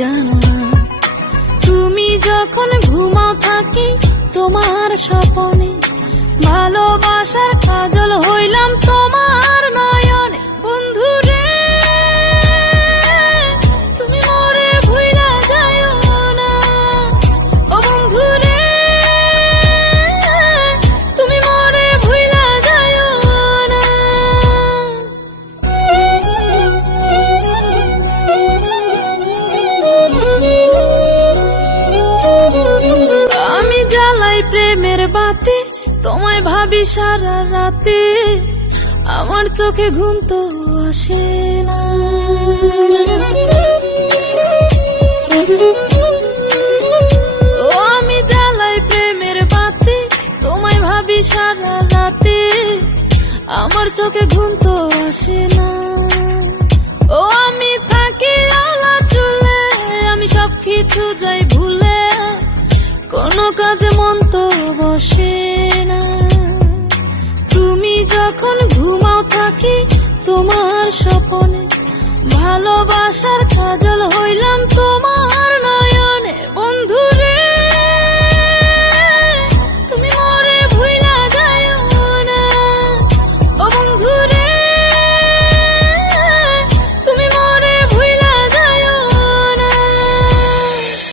জানো না, তুমি যখন ঘুমাও থাকি তোমার স্বপনে, ভালোবাসার কাজল হইলাম তোমার নয়নে। বন্ধু রে তুমি মোরে ভুইলা যাইও না, ও বন্ধু রে তুমি মোরে ভুইলা যাইও না। আমি জ্বালাই প্রেমের বাতি, তোমায় ভাবি সারা রাতে, আমার চোখে ঘুম তো আসে না। ও আমি জ্বালাই প্রেমের বাতি, তোমায় ভাবি সারা রাতে, আমার চোখে ঘুম তো আসে না। ও আমি থাকি আলা চুলে, আমি সবকিছু যাই ভুলে, কোনো কাজে মন তো বসে না। তুমি যখন ঘুমাও থাকি তোমার স্বপনে, ভালোবাসার কাজল হইলাম তোমার